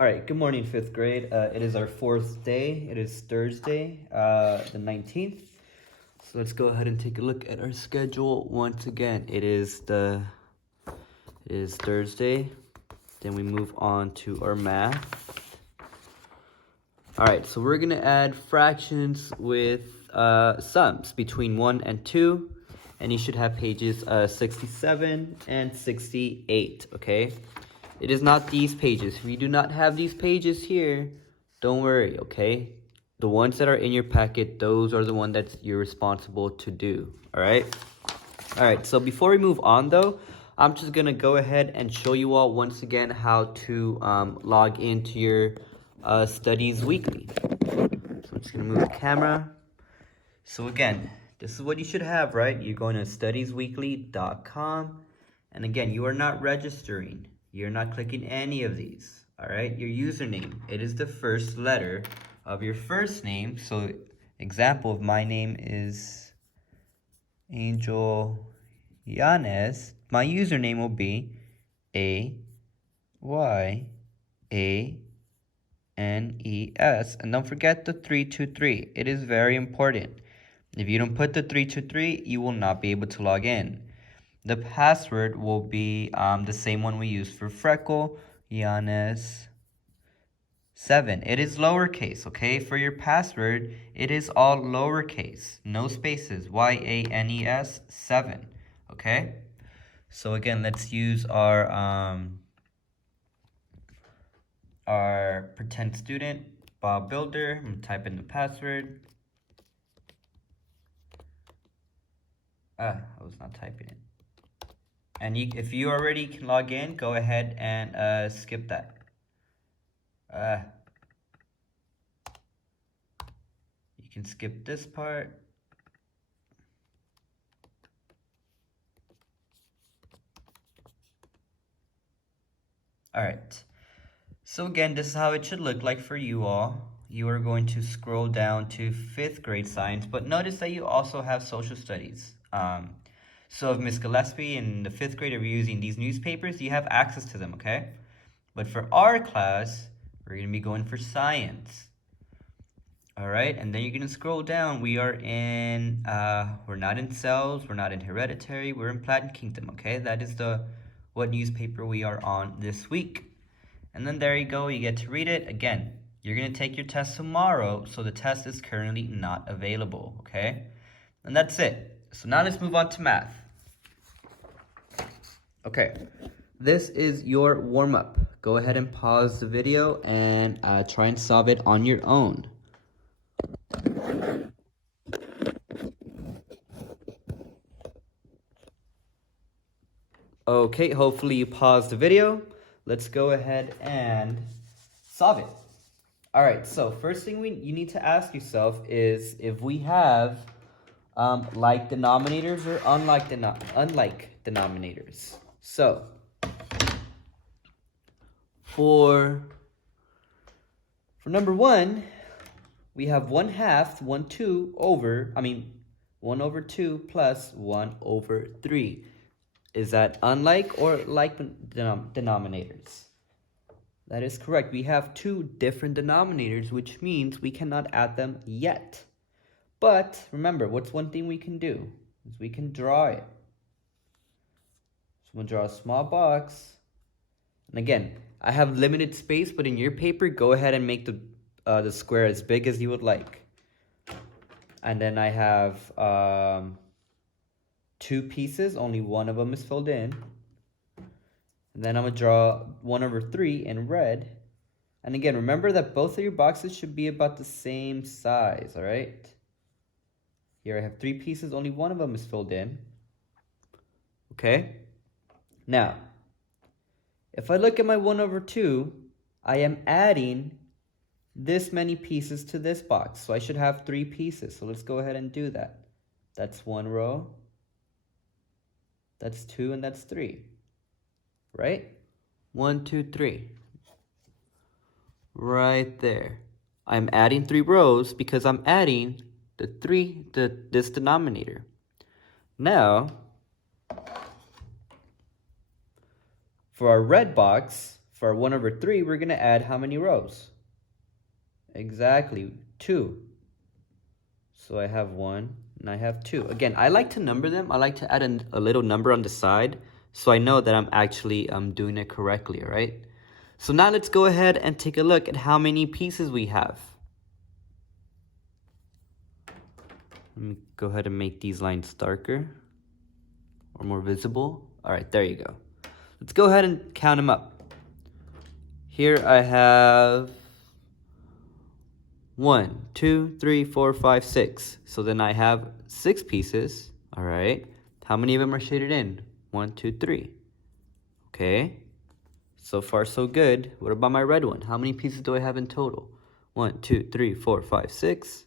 All right, good morning, fifth grade. It is our fourth day. It is Thursday, the 19th. So let's go ahead and take a look at our schedule once again. It is Thursday. Then we move on to our math. All right, so we're gonna add fractions with sums between 1 and 2. And you should have pages 67 and 68, okay? It is not these pages. If you do not have these pages here, don't worry, okay? The ones that are in your packet, those are the ones that you're responsible to do, all right? All right, so before we move on though, I'm just gonna go ahead and show you all once again how to log into your Studies Weekly. So I'm just gonna move the camera. So again, this is what you should have, right? You're going to studiesweekly.com. And again, you are not registering. You're not clicking any of these, all right? Your username, it is the first letter of your first name. So example of my name is Angel Yanes. My username will be AYANES. And don't forget the 323. It is very important. If you don't put the 323, you will not be able to log in. The password will be the same one we use for Freckle, Yanes 7. It is lowercase, okay? For your password, it is all lowercase, no spaces, YANES 7, okay? So again, let's use our pretend student, Bob Builder. I'm gonna type in the password. I was not typing it. And if you already can log in, go ahead and skip that. You can skip this part. All right. So again, this is how it should look like for you all. You are going to scroll down to fifth grade science, but notice that you also have social studies. So if Miss Gillespie in the fifth grade are using these newspapers, you have access to them, okay? But for our class, we're gonna be going for science. All right, and then you're gonna scroll down. We are in, we're not in cells, we're not in hereditary, we're in Platinum Kingdom, okay? That is what newspaper we are on this week. And then there you go, you get to read it. Again, you're gonna take your test tomorrow, so the test is currently not available, okay? And that's it. So now let's move on to math. Okay, this is your warm-up. Go ahead and pause the video and try and solve it on your own. Okay, hopefully you paused the video. Let's go ahead and solve it. All right, so first thing you need to ask yourself is if we have like denominators or unlike denominators. So for number 1, we have 1/2, 1 over 2 plus 1 over 3. Is that unlike or like denominators? That is correct. We have 2 different denominators, which means we cannot add them yet. But remember, what's one thing we can do? Is we can draw it. So I'm gonna draw a small box. And again, I have limited space, but in your paper, go ahead and make the square as big as you would like. And then I have 2 pieces, only one of them is filled in. And then I'm gonna draw 1 over 3 in red. And again, remember that both of your boxes should be about the same size, all right? Here I have 3 pieces, only one of them is filled in. Okay? Now, if I look at my 1 over 2, I am adding this many pieces to this box. So I should have 3 pieces. So let's go ahead and do that. That's 1 row. That's 2, and that's 3. Right? 1, 2, 3. Right there. I'm adding 3 rows because I'm adding this denominator. Now, for our red box, for 1 over 3, we're going to add how many rows? Exactly, 2. So I have 1 and I have 2. Again, I like to number them. I like to add a little number on the side so I know that I'm actually doing it correctly, all right? So now let's go ahead and take a look at how many pieces we have. Let me go ahead and make these lines darker or more visible. All right, there you go. Let's go ahead and count them up. Here I have 1, 2, 3, 4, 5, 6. So then I have 6 pieces. All right. How many of them are shaded in? 1, 2, 3. Okay. So far, so good. What about my red one? How many pieces do I have in total? 1, 2, 3, 4, 5, 6.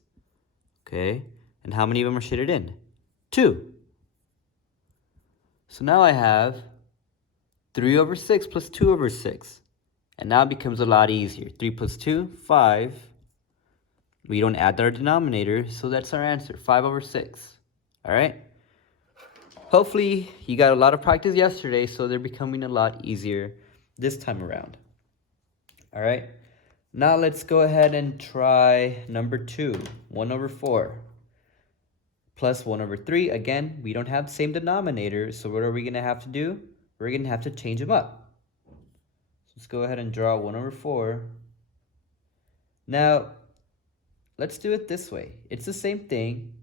Okay. And how many of them are shaded in? 2. So now I have 3 over 6 plus 2 over 6. And now it becomes a lot easier. 3 plus 2, 5. We don't add our denominator, so that's our answer, 5 over 6. All right? Hopefully, you got a lot of practice yesterday, so they're becoming a lot easier this time around. All right? Now let's go ahead and try number 2, 1 over 4. Plus 1 over 3. Again, we don't have the same denominator, so what are we going to have to do? We're going to have to change them up. So let's go ahead and draw 1 over 4. Now, let's do it this way. It's the same thing,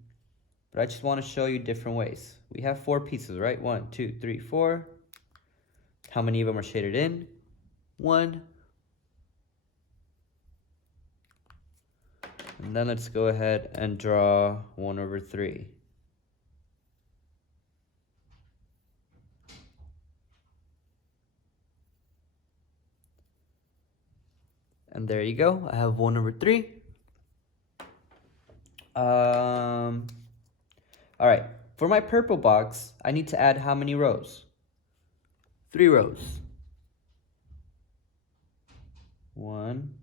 but I just want to show you different ways. We have 4 pieces, right? 1, 2, 3, 4. How many of them are shaded in? 1. And then let's go ahead and draw 1 over 3. And there you go. I have 1 over 3. All right, for my purple box, I need to add how many rows? 3 rows. 1,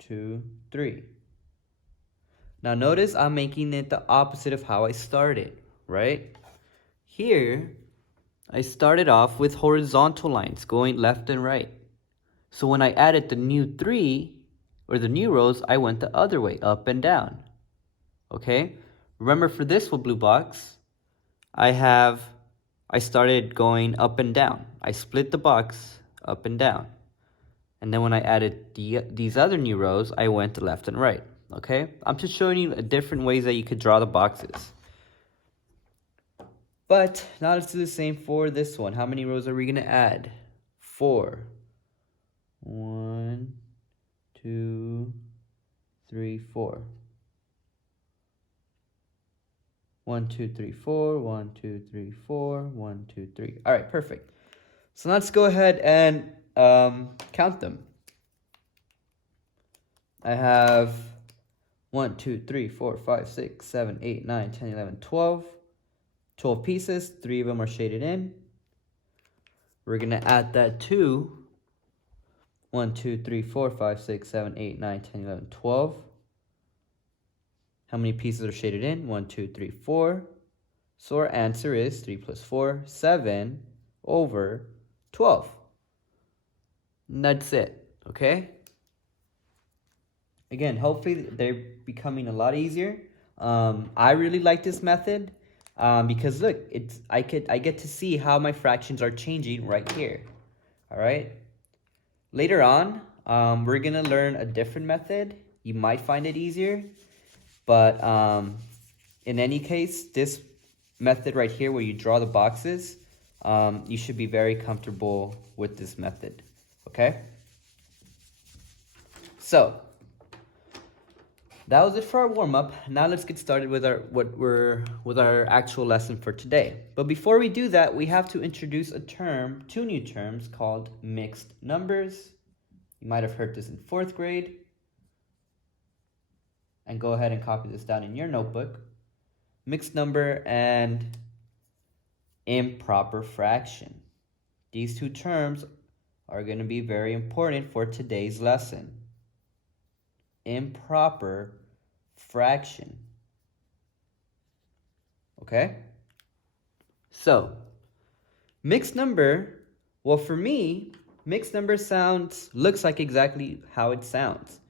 2, 3. Now notice I'm making it the opposite of how I started, right? Here, I started off with horizontal lines going left and right. So when I added the new 3, or the new rows, I went the other way, up and down. Okay, remember for this blue box, I started going up and down. I split the box up and down. And then when I added these other new rows, I went to left and right. Okay, I'm just showing you different ways that you could draw the boxes. But now let's do the same for this one. How many rows are we going to add? 4. 1, 2, 3, 4. 1, 2, 3, 4, 1, 2, 3, 4, 1, 2, 3. All right, perfect. So let's go ahead and count them. I have 1, 2, 3, 4, 5, 6, 7, 8, 9, 10, 11, 12. 12 pieces, 3 of them are shaded in. We're going to add that to 1, 2, 3, 4, 5, 6, 7, 8, 9, 10, 11, 12. How many pieces are shaded in? 1, 2, 3, 4. So our answer is 3 plus 4, 7 over 12. And that's it, okay? Again, hopefully they're becoming a lot easier. I really like this method because look, I get to see how my fractions are changing right here. All right. Later on, we're gonna learn a different method. You might find it easier. But in any case, this method right here where you draw the boxes, you should be very comfortable with this method, okay? So, that was it for our warm-up. Now let's get started with our actual lesson for today. But before we do that, we have to introduce two new terms called mixed numbers. You might have heard this in 4th grade. And go ahead and copy this down in your notebook. Mixed number and improper fraction. These 2 terms are going to be very important for today's lesson. Improper fraction. Okay? So, mixed number, well for me, Mixed number looks like exactly how it sounds.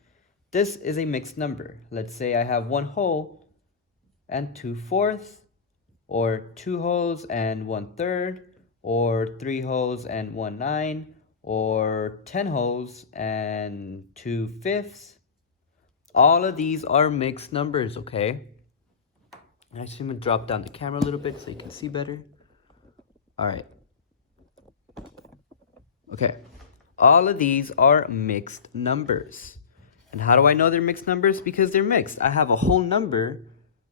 This is a mixed number. Let's say I have 1 whole and 2/4, or 2 wholes and 1/3, or 3 wholes and 1/9, or 10 wholes and 2/5. All of these are mixed numbers, okay? Actually, I'm gonna drop down the camera a little bit so you can see better. All right. Okay. All of these are mixed numbers. And how do I know they're mixed numbers? Because they're mixed. I have a whole number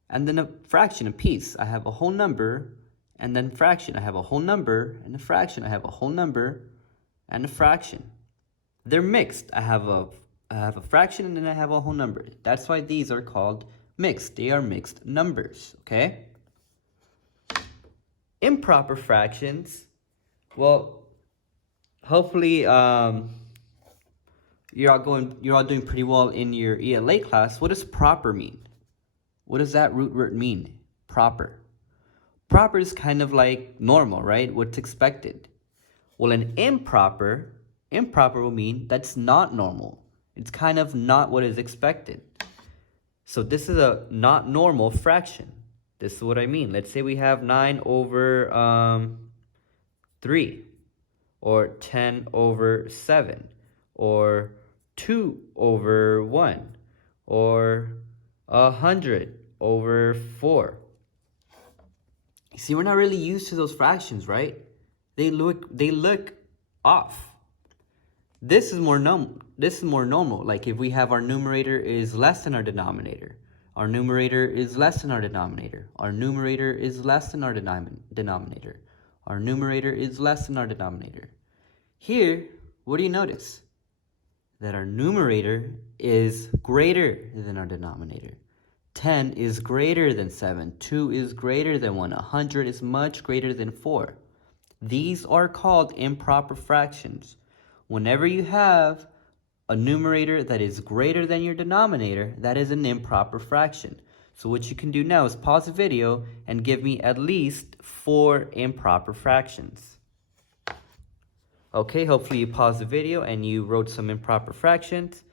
and then a fraction, a piece. I have a whole number and then fraction. I have a whole number and a fraction. I have a whole number and a fraction. They're mixed. I have a fraction and then I have a whole number. That's why these are called mixed. They are mixed numbers, okay? Improper fractions. Well, hopefully you're all doing pretty well in your ELA class. What does proper mean? What does that root word mean? Proper. Proper is kind of like normal, right? What's expected. Well, an improper will mean that's not normal. It's kind of not what is expected. So this is a not normal fraction. This is what I mean. Let's say we have 9/3, or 10/7, or 2/1, or 100/4. You see, we're not really used to those fractions, right? They look off. This is more normal. Like if we have our numerator is less than our denominator. Our numerator is less than our denominator. Our numerator is less than our denominator. Our numerator is less than our denominator. Here, what do you notice? That our numerator is greater than our denominator. 10 is greater than 7. 2 is greater than 1. 100 is much greater than 4. These are called improper fractions. Whenever you have a numerator that is greater than your denominator, that is an improper fraction. So what you can do now is pause the video and give me at least 4 improper fractions. Okay, hopefully you paused the video and you wrote some improper fractions.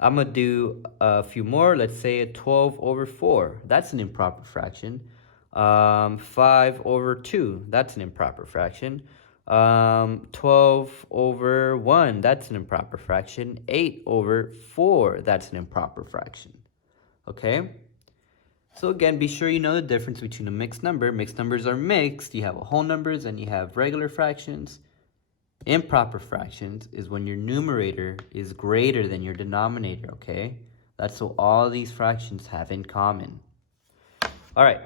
I'm going to do a few more. Let's say a 12/4. That's an improper fraction. 5/2. That's an improper fraction. 12/1. That's an improper fraction. 8/4. That's an improper fraction. Okay? So again, be sure you know the difference between a mixed number. Mixed numbers are mixed. You have whole numbers and you have regular fractions. Improper fractions is when your numerator is greater than your denominator, okay? That's what all these fractions have in common. All right.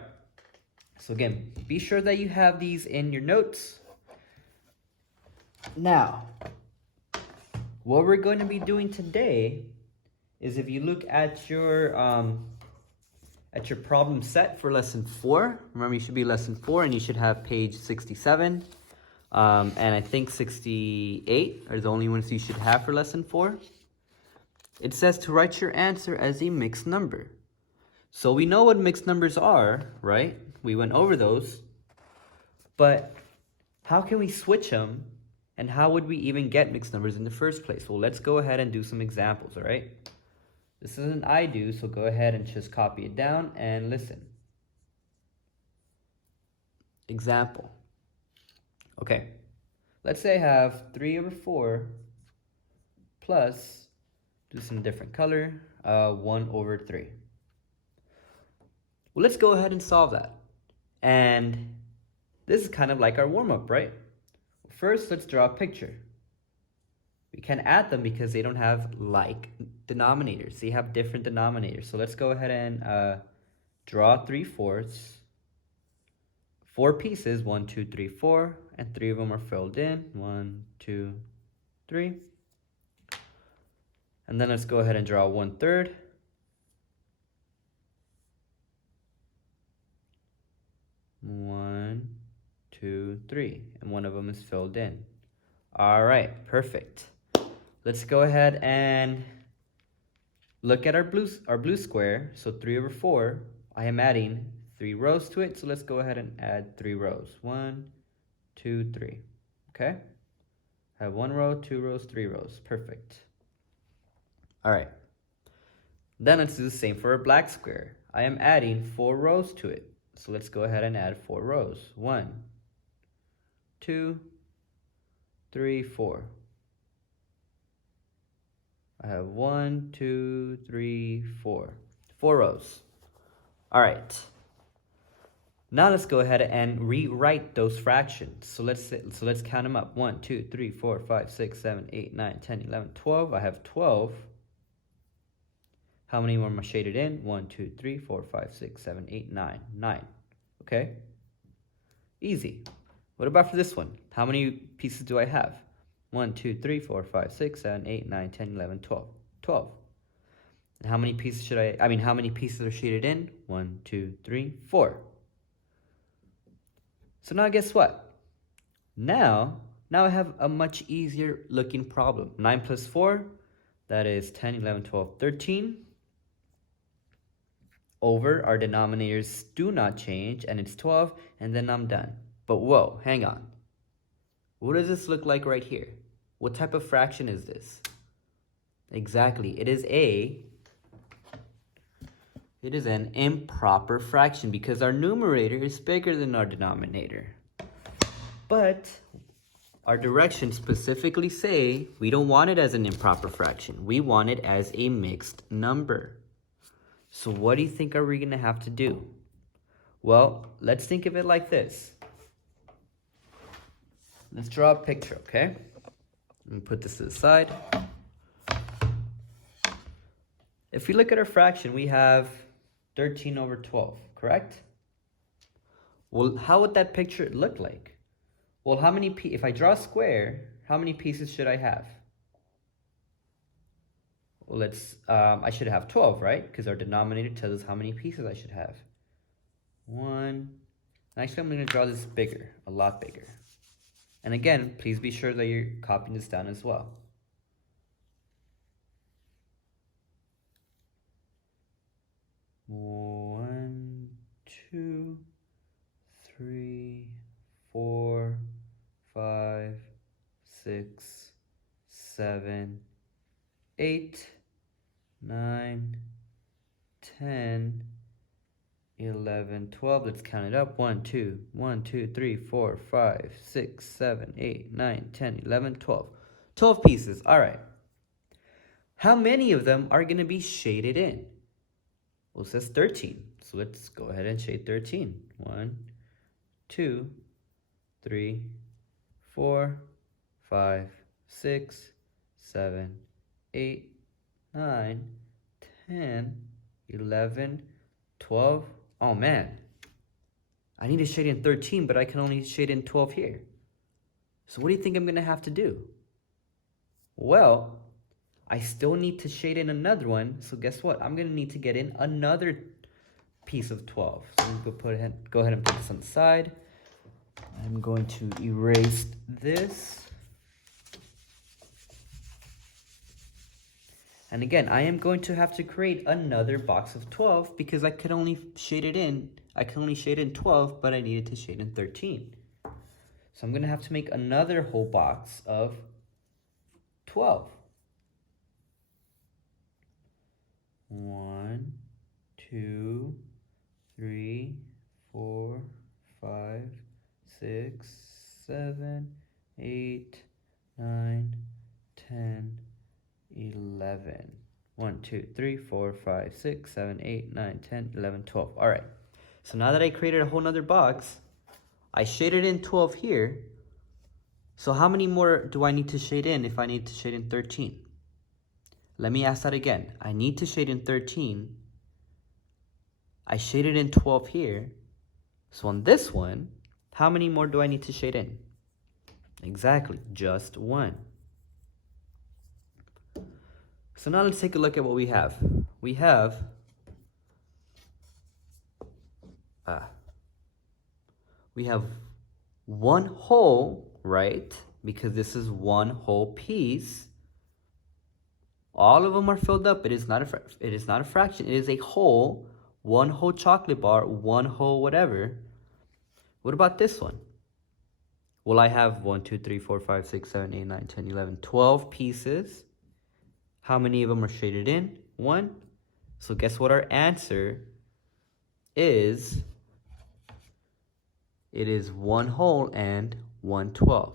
So again, be sure that you have these in your notes. Now, what we're going to be doing today is, if you look at your problem set for lesson 4, remember you should be lesson 4 and you should have page 67. And I think 68 are the only ones you should have for lesson 4. It says to write your answer as a mixed number. So we know what mixed numbers are, right? We went over those. But how can we switch them? And how would we even get mixed numbers in the first place? Well, let's go ahead and do some examples, all right? This is an I do, so go ahead and just copy it down and listen. Example. Okay, let's say I have 3/4 plus, do some different color, 1/3. Well, let's go ahead and solve that. And this is kind of like our warm-up, right? First, let's draw a picture. We can't add them because they don't have like denominators. They have different denominators. So let's go ahead and draw 3/4. 4 pieces, 1, 2, 3, 4, and 3 of them are filled in. 1, 2, 3. And then let's go ahead and draw 1/3. 1, 2, 3, and one of them is filled in. All right, perfect. Let's go ahead and look at our blue square. So 3/4, I am adding 3 rows to it. So let's go ahead and add 3 rows. 1, 2, 3. Okay. I have 1 row, 2 rows, 3 rows. Perfect. All right. Then let's do the same for a black square. I am adding 4 rows to it. So let's go ahead and add 4 rows. 1, 2, 3, 4. I have 1, 2, 3, 4. 4 rows. All right. Now let's go ahead and rewrite those fractions. So let's count them up. 1, 2, 3, 4, 5, 6, 7, 8, 9, 10, 11, 12. I have 12. How many more am I shaded in? 1, 2, 3, 4, 5, 6, 7, 8, 9. 9. Okay? Easy. What about for this one? How many pieces do I have? 1, 2, 3, 4, 5, 6, 7, 8, 9, 10, 11, 12. 12. And how many pieces how many pieces are shaded in? 1, 2, 3, 4. So now guess what? Now I have a much easier looking problem. 9 plus 4, that is 10, 11, 12, 13. Over, our denominators do not change, and it's 12, and then I'm done. But whoa, hang on. What does this look like right here? What type of fraction is this? Exactly, it is an improper fraction because our numerator is bigger than our denominator. But our directions specifically say we don't want it as an improper fraction. We want it as a mixed number. So what do you think are we going to have to do? Well, let's think of it like this. Let's draw a picture, okay? Let me put this to the side. If we look at our fraction, we have 13 over 12, correct? Well, how would that picture look like? Well, if I draw a square, how many pieces should I have? Well, I should have 12, right? Because our denominator tells us how many pieces I should have. 1. Actually, I'm going to draw this bigger, a lot bigger. And again, please be sure that you're copying this down as well. 1, 2, 3, 4, 5, 6, 7, 8, 9, 10, 11, 12. Let's count it up. 1, 2, 3, 4, 5, 6, 7, 8, 9, 10, 11, 12. 12 pieces. All right. How many of them are going to be shaded in? Well, it says 13. So let's go ahead and shade 13. 1, 2, 3, 4, 5, 6, 7, 8, 9, 10, 11, 12. Oh man, I need to shade in 13, but I can only shade in 12 here. So what do you think I'm going to have to do? Well, I still need to shade in another one. So guess what? I'm going to need to get in another piece of 12. So I'm going to go ahead and put this on the side. I'm going to erase this. And again, I am going to have to create another box of 12 because I could only shade in 12, but I needed to shade in 13. So I'm going to have to make another whole box of 12. 1, 2, 3, 4, 5, 6, 7, 8, 9, 10, 11. 1, 2, 3, 4, 5, 6, 7, 8, 9, 10, 11, 12. All right. So now that I created a whole nother box, I shaded in 12 here. So how many more do I need to shade in if I need to shade in 13? Let me ask that again. I need to shade in 13. I shaded in 12 here. So on this one, how many more do I need to shade in? Exactly, just 1. So now let's take a look at what we have. We have one whole, right? Because this is one whole piece. All of them are filled up. It is not a fraction. It is a whole, one whole chocolate bar, one whole whatever. What about this one? Well, I have 1, 2, 3, 4, 5, 6, 7, 8, 9, 10, 11, 12 pieces. How many of them are shaded in? 1. So guess what our answer is? It is 1 whole and 1/12.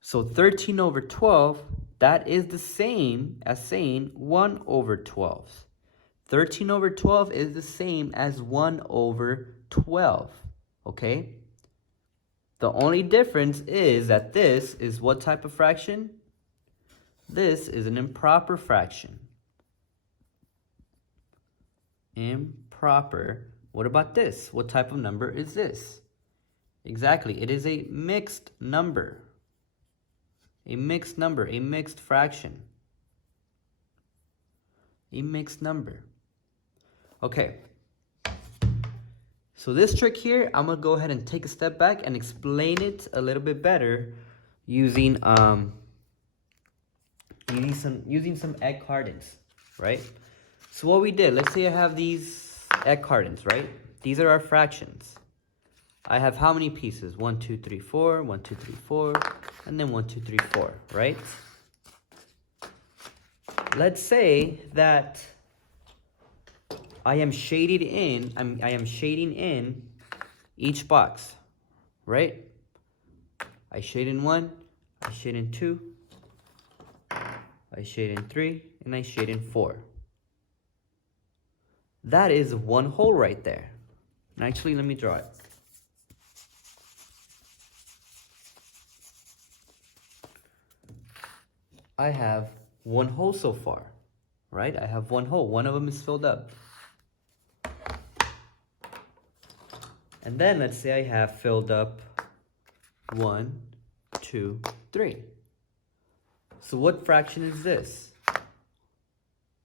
So 13 over 12, that is the same as saying 1 over 12. 13 over 12 is the same as 1 over 12, okay? The only difference is that this is what type of fraction? This is an improper fraction. Improper. What about this? What type of number is this? Exactly, it is a mixed number. A mixed number, a mixed fraction. A mixed number. Okay. So this trick here, I'm gonna go ahead and take a step back and explain it a little bit better using some egg cartons, right? So what we did, let's say I have these egg cartons, right? These are our fractions. I have how many pieces? 1, 2, 3, 4, 1, 2, 3, 4, and then 1, 2, 3, 4, right? Let's say that I am shading in each box, right? I shade in 1, I shade in 2, I shade in 3, and I shade in 4. That is 1 whole right there. And actually, let me draw it. I have 1 whole so far, right? I have 1 whole. One of them is filled up. And then let's say I have filled up 1, 2, 3. So what fraction is this?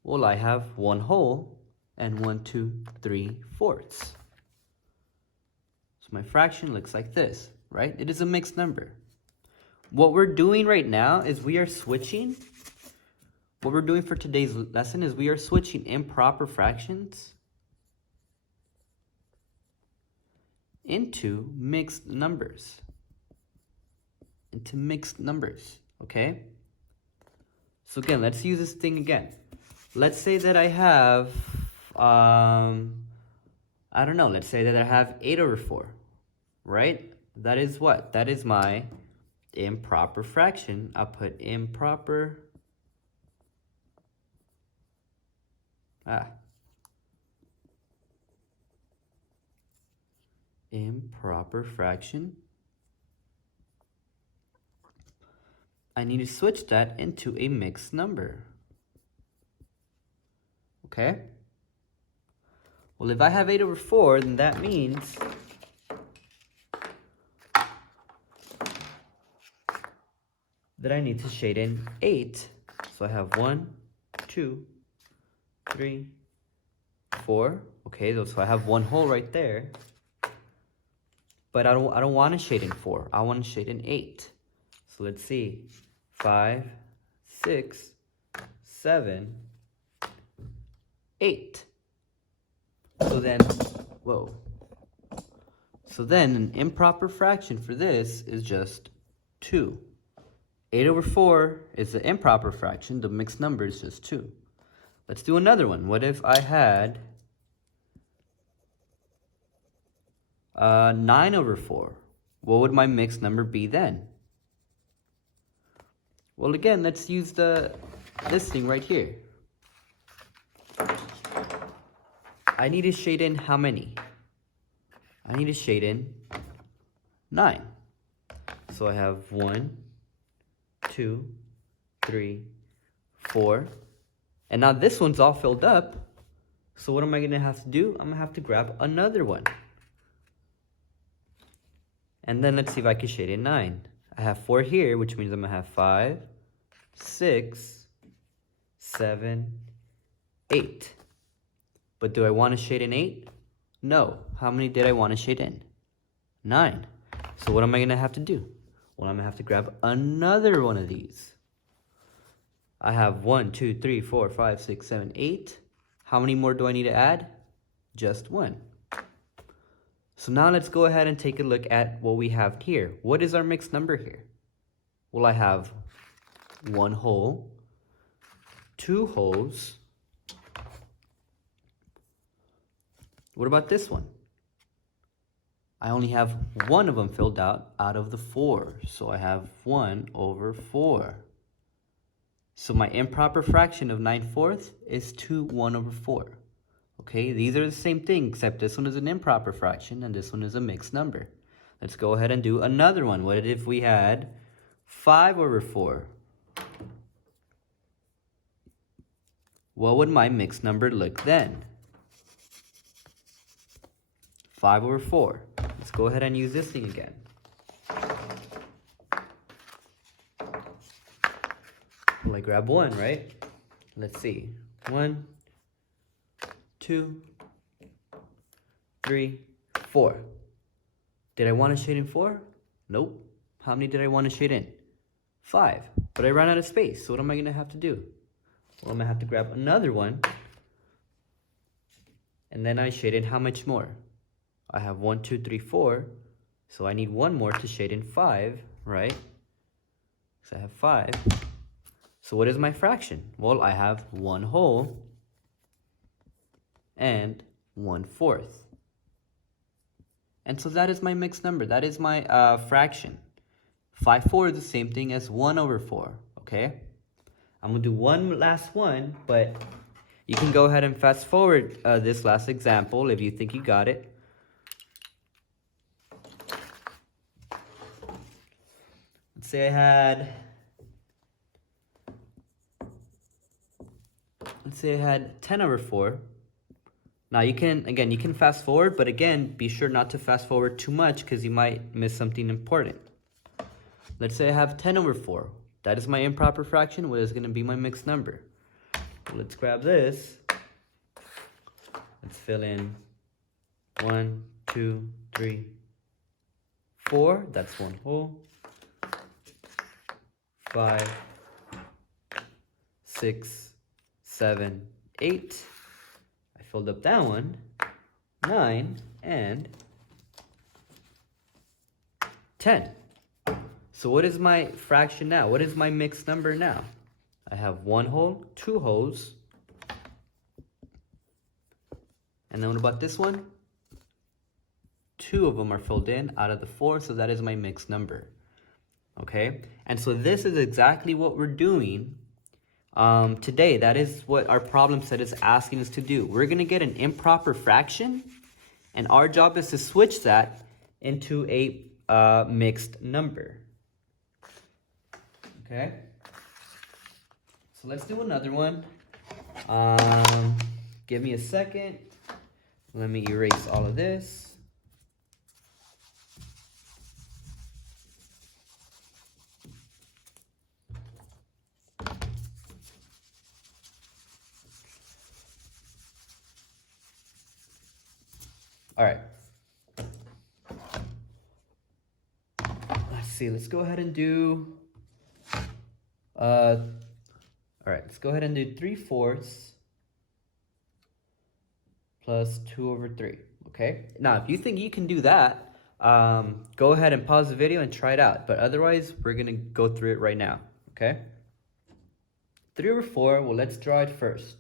Well, I have 1 whole and 1, 2, 3 fourths. So my fraction looks like this, right? It is a mixed number. What we're doing right now is we are switching. What we're doing for today's lesson is we are switching improper fractions into mixed numbers. Okay? So again, let's use this thing again. Let's say that I have, I don't know, let's say that I have 8 over 4, right? That is what? That is my improper fraction. I'll put improper fraction. I need to switch that into a mixed number. Okay? Well, if I have 8 over 4, then that means that I need to shade in 8. So I have 1, 2, 3, 4. Okay, so I have 1 whole right there. But I don't want to shade in 4. I want to shade in 8. So let's see. 5, 6, 7, 8. So then, So then an improper fraction for this is just 2. 8 over 4 is the improper fraction. The mixed number is just 2. Let's do another one. What if I had 9 over 4? What would my mixed number be then? Well, again, let's use this thing right here. I need to shade in how many? I need to shade in 9. So I have 1, 2, 3, 4. And now this one's all filled up. So what am I going to have to do? I'm going to have to grab another one. And then let's see if I can shade in 9. I have 4 here, which means I'm going to have 5, 6, 7, 8. But do I want to shade in 8? No. How many did I want to shade in? 9. So what am I going to have to do? Well, I'm going to have to grab another one of these. I have 1, 2, 3, 4, 5, 6, 7, 8. How many more do I need to add? Just 1. So now let's go ahead and take a look at what we have here. What is our mixed number here? Well, I have 1 whole, 2 wholes. What about this one? I only have one of them filled out of the 4. So I have 1 over 4. So my improper fraction of 9/4 is 2 1 over 4. Okay, these are the same thing, except this one is an improper fraction and this one is a mixed number. Let's go ahead and do another one. What if we had 5 over 4? What would my mixed number look then? 5 over 4. Let's go ahead and use this thing again. Well, I grab 1, right? Let's see. 1, 2, 3, 4. Did I want to shade in 4? Nope. How many did I want to shade in? 5. But I ran out of space, so what am I going to have to do? Well, I'm going to have to grab another one. And then I shade in how much more? I have 1, 2, 3, 4. So I need one more to shade in 5, right? So I have 5. So what is my fraction? Well, I have 1 whole and 1/4. And so that is my mixed number. That is my fraction. 5/4 is the same thing as 1 over 4, okay? I'm going to do one last one, but you can go ahead and fast forward this last example if you think you got it. Let's say I had 10 over 4. Now you can fast forward, but again, be sure not to fast forward too much because you might miss something important. Let's say I have 10 over 4. That is my improper fraction. What is going to be my mixed number? Well, let's grab this. Let's fill in 1, 2, 3, 4. That's 1 whole. 5, 6, 7, 8. I filled up that one. 9 and 10. So what is my fraction now? What is my mixed number now? I have 1 whole, 2 wholes. And then what about this one? 2 of them are filled in out of the 4, so that is my mixed number. Okay? And so this is exactly what we're doing today. That is what our problem set is asking us to do. We're going to get an improper fraction, and our job is to switch that into a mixed number. Okay? So let's do another one. Give me a second. Let me erase all of this. All right. Let's see. Let's go ahead and do. All right. Let's go ahead and do 3/4 plus 2 over 3. Okay. Now, if you think you can do that, go ahead and pause the video and try it out. But otherwise, we're gonna go through it right now. Okay. 3 over 4. Well, let's draw it first.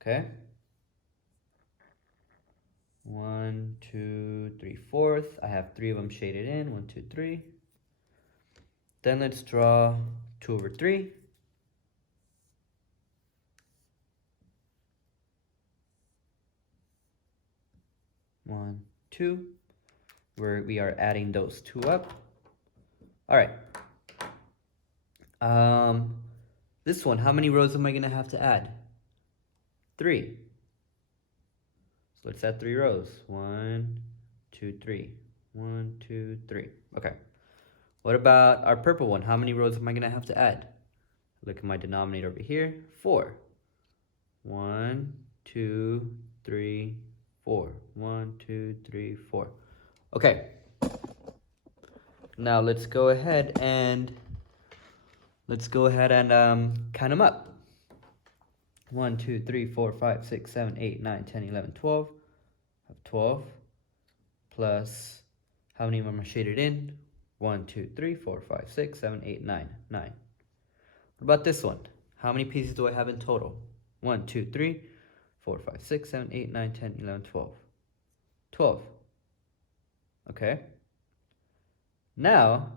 Okay. 1, 2, 3/4. I have 3 of them shaded in. 1, 2, 3. Then let's draw 2 over 3. One, 2. Where we are adding those 2 up. All right. This one, how many rows am I gonna have to add? 3. So let's add 3 rows. 1, 2, 3. 1, 2, 3. Okay. What about our purple one? How many rows am I gonna have to add? Look at my denominator over here. 4. 1, 2, 3, 4. 1, 2, 3, 4. Okay. Now let's go ahead and count them up. 1, 2, 3, 4, 5, 6, 7, 8, 9, 10, 11, 12. I have 12 plus, how many of them are shaded in? 1, 2, 3, 4, 5, 6, 7, 8, 9. 9. What about this one? How many pieces do I have in total? 1, 2, 3, 4, 5, 6, 7, 8, 9, 10, 11, 12. 12. Okay. Now,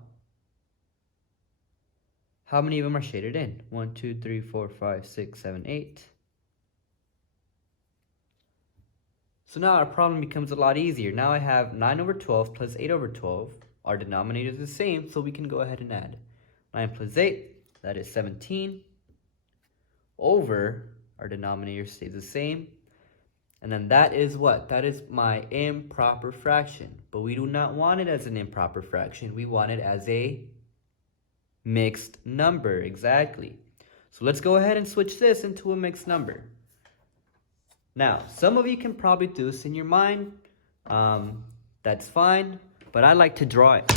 how many of them are shaded in? 1, 2, 3, 4, 5, 6, 7, 8. So now our problem becomes a lot easier. Now I have 9 over 12 plus 8 over 12. Our denominator is the same, so we can go ahead and add. 9 plus 8, that is 17. Over, our denominator stays the same. And then that is what? That is my improper fraction. But we do not want it as an improper fraction. We want it as a mixed number, exactly. So let's go ahead and switch this into a mixed number. Now, some of you can probably do this in your mind. That's fine, but I like to draw it.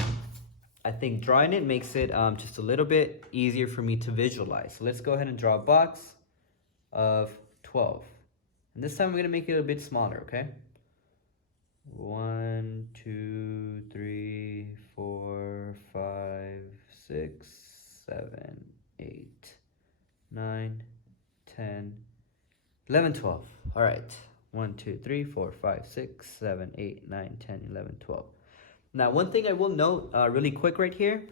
I think drawing it makes it just a little bit easier for me to visualize. So let's go ahead and draw a box of 12. And this time we're going to make it a bit smaller, okay? 1, 2, 3, 4, 5, 6, 7, 8, 9, 10, 11, 12. All right. 1, 2, 3, 4, 5, 6, 7, 8, 9, 10, 11, 12. Now, one thing I will note really quick right here,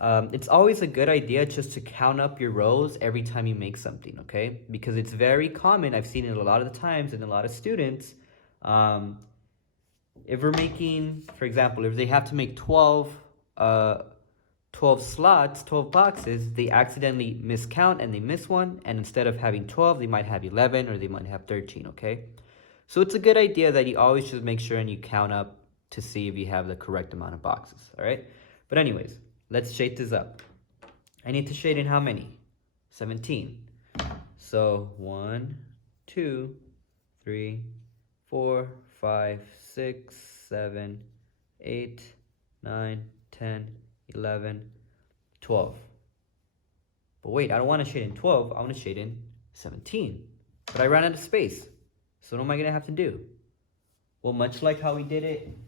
it's always a good idea just to count up your rows every time you make something, okay? Because it's very common, I've seen it a lot of the times in a lot of students, if we're making, for example, if they have to make 12 slots, 12 boxes, they accidentally miscount and they miss one, and instead of having 12, they might have 11 or they might have 13, okay? So it's a good idea that you always just make sure and you count up to see if you have the correct amount of boxes, all right? But anyways, let's shade this up. I need to shade in how many? 17. So 1, 2, 3, 4, 5, 6, 7, 8, 9, 10, 11, 12. But wait, I don't want to shade in 12. I want to shade in 17. But I ran out of space. So what am I going to have to do? Well, much like how we did it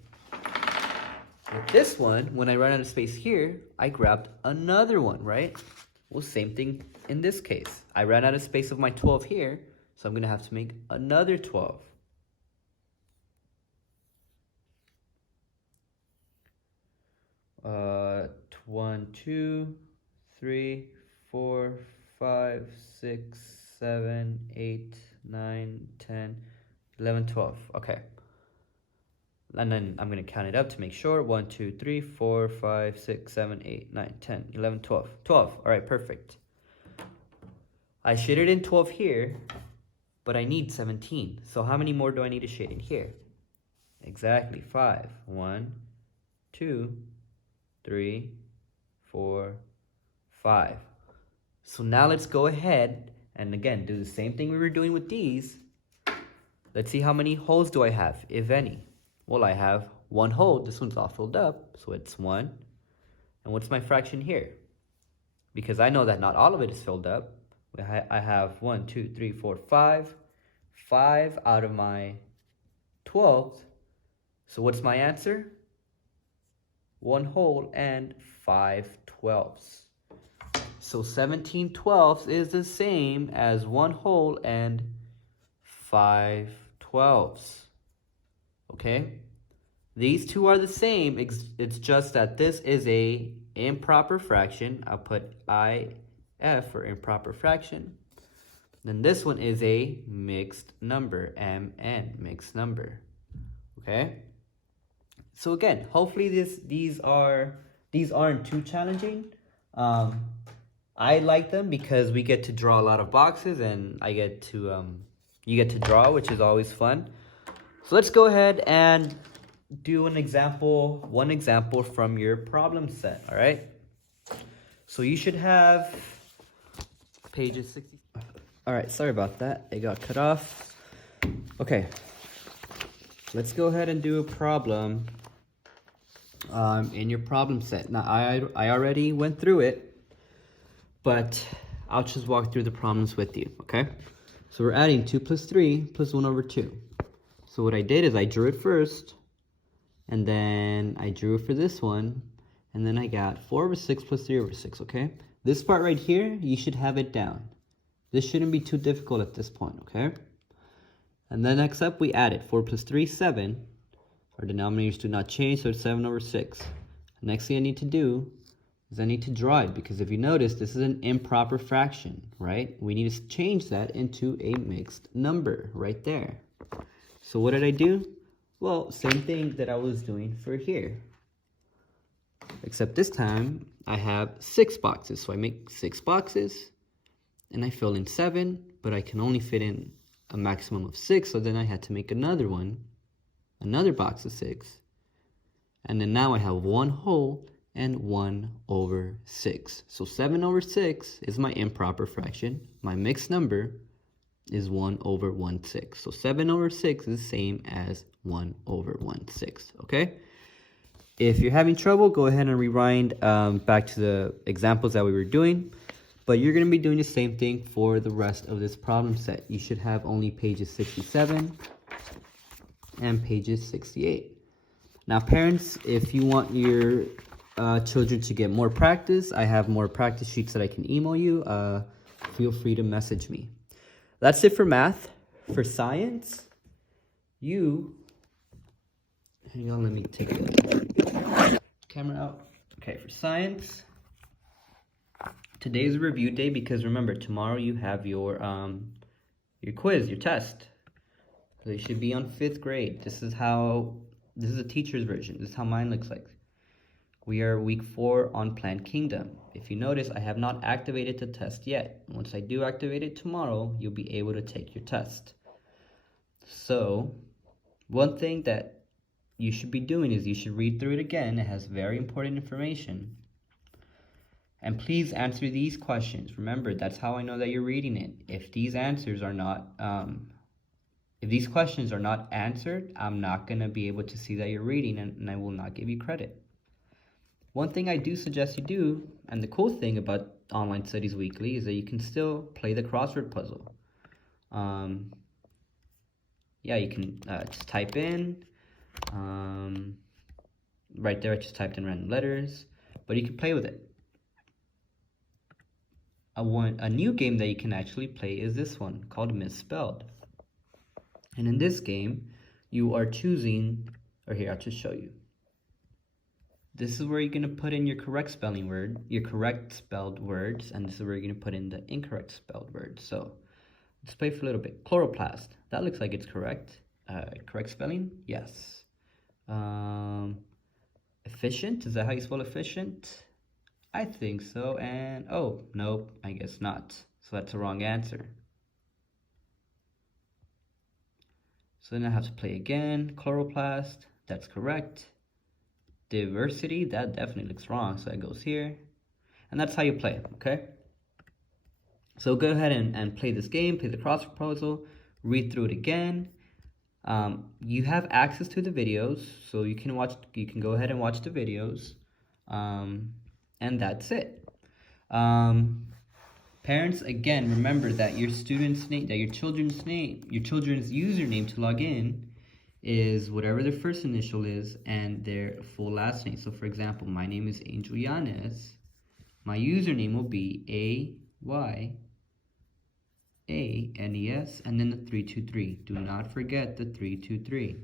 with this one, when I ran out of space here, I grabbed another one, right? Well, same thing in this case. I ran out of space of my 12 here, so I'm going to have to make another 12. One, 2, 3, 4, 5, 6, 7, 8, 9, 10, 11, 12. Okay. And then I'm going to count it up to make sure. 1, 2, 3, 4, 5, 6, 7, 8, 9, 10, 11, 12. 12. All right, perfect. I shaded in 12 here, but I need 17. So how many more do I need to shade in here? Exactly, 5. 1, 2, 3, 4, 5. So now let's go ahead and again do the same thing we were doing with these. Let's see how many holes do I have, if any. Well, I have one hole. This one's all filled up, so it's 1. And what's my fraction here? Because I know that not all of it is filled up. I have 1, 2, 3, 4, 5. 5 out of my 12. So what's my answer? 1 whole and 5 twelfths. So 17 twelfths is the same as 1 whole and 5 twelfths. Okay? These two are the same. It's just that this is a improper fraction. I'll put IF for improper fraction. Then this one is a mixed number, MN, mixed number. Okay? So again, hopefully these aren't too challenging. I like them because we get to draw a lot of boxes, and I get to you get to draw, which is always fun. So let's go ahead and do one example from your problem set. All right. So you should have pages 60. All right. Sorry about that. It got cut off. Okay. Let's go ahead and do a problem in your problem set. Now, I already went through it, but I'll just walk through the problems with you, okay? So we're adding 2 plus 3 plus 1 over 2. So what I did is I drew it first, and then I drew for this one, and then I got 4 over 6 plus 3 over 6, okay? This part right here, you should have it down. This shouldn't be too difficult at this point, okay? And then next up, we added 4 plus 3, 7. Our denominators do not change, so it's 7 over 6. Next thing I need to do is I need to draw it, because if you notice, this is an improper fraction, right? We need to change that into a mixed number right there. So what did I do? Well, same thing that I was doing for here. Except this time, I have 6 boxes. So I make 6 boxes, and I fill in 7, but I can only fit in a maximum of 6, so then I had to make another one, another box of 6. And then now I have 1 whole and 1 over 6. So 7 over 6 is my improper fraction. My mixed number is 1 over 1/6. So 7 over 6 is the same as 1 over 1/6, okay? If you're having trouble, go ahead and rewind back to the examples that we were doing. But you're going to be doing the same thing for the rest of this problem set. You should have only pages 67 and pages 68. Now, parents, if you want your children to get more practice, I have more practice sheets that I can email you. Feel free to message me. That's it for math. For science, hang on, let me take the camera out. Okay, for science, today's a review day, because remember, tomorrow you have your quiz, your test. So you should be on 5th grade. This is a teacher's version. This is how mine looks like. We are week 4 on Plant Kingdom. If you notice, I have not activated the test yet. Once I do activate it tomorrow, you'll be able to take your test. So, one thing that you should be doing is you should read through it again. It has very important information. And please answer these questions. Remember, that's how I know that you're reading it. If these answers are not, if these questions are not answered, I'm not going to be able to see that you're reading, and I will not give you credit. One thing I do suggest you do, and the cool thing about Online Studies Weekly, is that you can still play the crossword puzzle. Yeah, you can just type in, right there I just typed in random letters, but you can play with it. A new game that you can actually play is this one, called Misspelled. And in this game, you are choosing, or here, I'll just show you. This is where you're going to put in your correct spelling word, your correct spelled words, and this is where you're going to put in the incorrect spelled words. So, let's play for a little bit. Chloroplast, that looks like it's correct. Correct spelling? Yes. Efficient, is that how you spell efficient? I think so, and oh, nope, I guess not. So that's the wrong answer. So then I have to play again. Chloroplast, that's correct. Diversity, that definitely looks wrong, so that goes here. And that's how you play, okay? So go ahead and play this game, play the crossword puzzle, read through it again. You have access to the videos, so you can go ahead and watch the videos. And that's it. Parents, again, remember that your student's name, that your children's username to log in is whatever their first initial is and their full last name. So for example, my name is Angel Yanes. My username will be AYANES and then the 323. Do not forget the 323.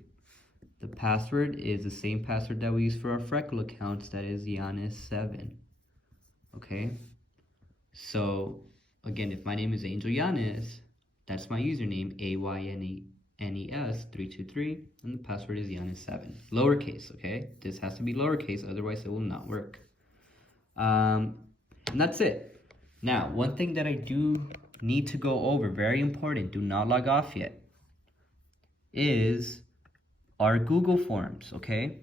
The password is the same password that we use for our Freckle accounts, that is Yanes7. Okay? So again, if my name is Angel Yanes, that's my username, AYANES323, and the password is Yanes7. Lowercase, okay? This has to be lowercase, otherwise it will not work. And that's it. Now, one thing that I do need to go over, very important, do not log off yet, is our Google Forms, okay?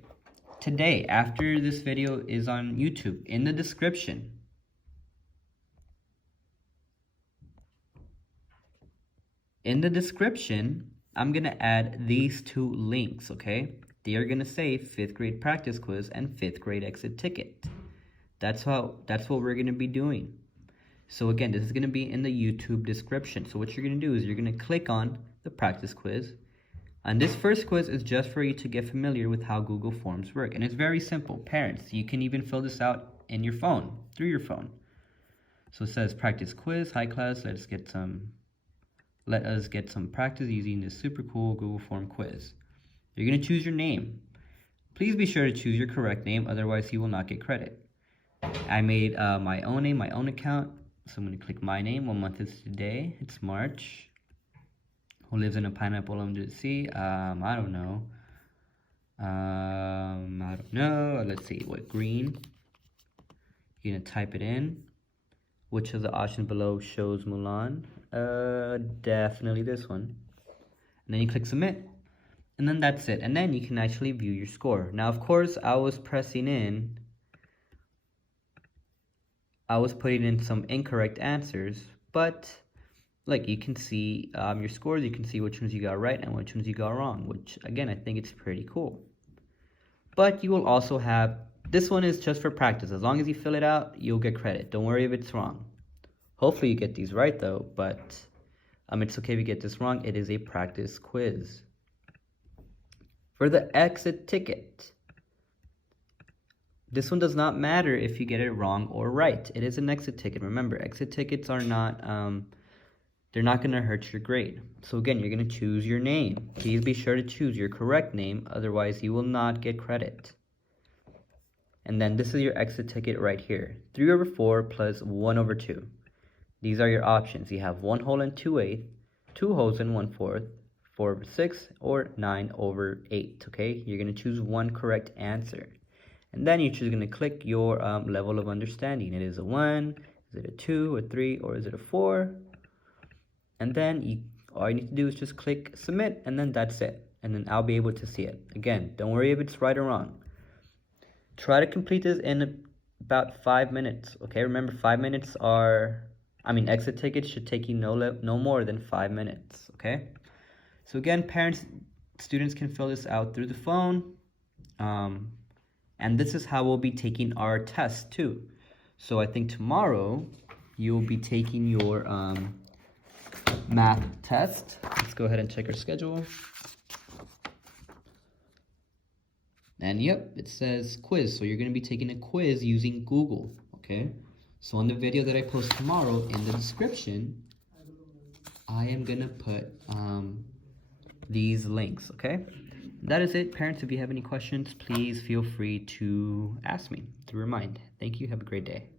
Today, after this video is on YouTube, in the description, I'm going to add these 2 links, okay? They are going to say 5th grade practice quiz and 5th grade exit ticket. That's what we're going to be doing. So again, this is going to be in the YouTube description. So what you're going to do is you're going to click on the practice quiz. And this first quiz is just for you to get familiar with how Google Forms work. And it's very simple. Parents, you can even fill this out in your phone, through your phone. So it says practice quiz. Hi class, let us get some practice using this super cool Google Form quiz. You're going to choose your name. Please be sure to choose your correct name, otherwise you will not get credit. I made my own name, my own account. So I'm going to click my name. What month is today? It's March. Who lives in a pineapple under the sea? I don't know. Let's see. What green? You're going to type it in. Which of the options below shows Mulan? Definitely this one. And then you click submit. And then that's it. And then you can actually view your score. Now, of course, I was putting in some incorrect answers, but like you can see your scores, you can see which ones you got right and which ones you got wrong, which again, I think it's pretty cool. But you will also have, this one is just for practice. As long as you fill it out, you'll get credit. Don't worry if it's wrong. Hopefully you get these right though, but it's okay if you get this wrong. It is a practice quiz. For the exit ticket, this one does not matter if you get it wrong or right. It is an exit ticket. Remember, exit tickets are not, they're not going to hurt your grade. So again, you're going to choose your name. Please be sure to choose your correct name, otherwise you will not get credit. And then this is your exit ticket right here. 3/4 plus 1/2. These are your options. You have 1 whole and 2/8, 2 wholes and 1/4, 4/6, or 9/8. Okay, you're going to choose one correct answer. And then you're just going to click your level of understanding. It is a 1, is it a 2, a 3, or is it a 4? And then all you need to do is just click submit, and then that's it. And then I'll be able to see it. Again, don't worry if it's right or wrong. Try to complete this in about 5 minutes. Okay, remember 5 minutes exit tickets should take you no more than 5 minutes. Okay, so again, parents, students can fill this out through the phone. And this is how we'll be taking our test too. So I think tomorrow you'll be taking your math test. Let's go ahead and check our schedule. And yep, it says quiz. So you're going to be taking a quiz using Google. Okay. So on the video that I post tomorrow, in the description, I am going to put these links. Okay. That is it. Parents, if you have any questions, please feel free to ask me, to remind. Thank you. Have a great day.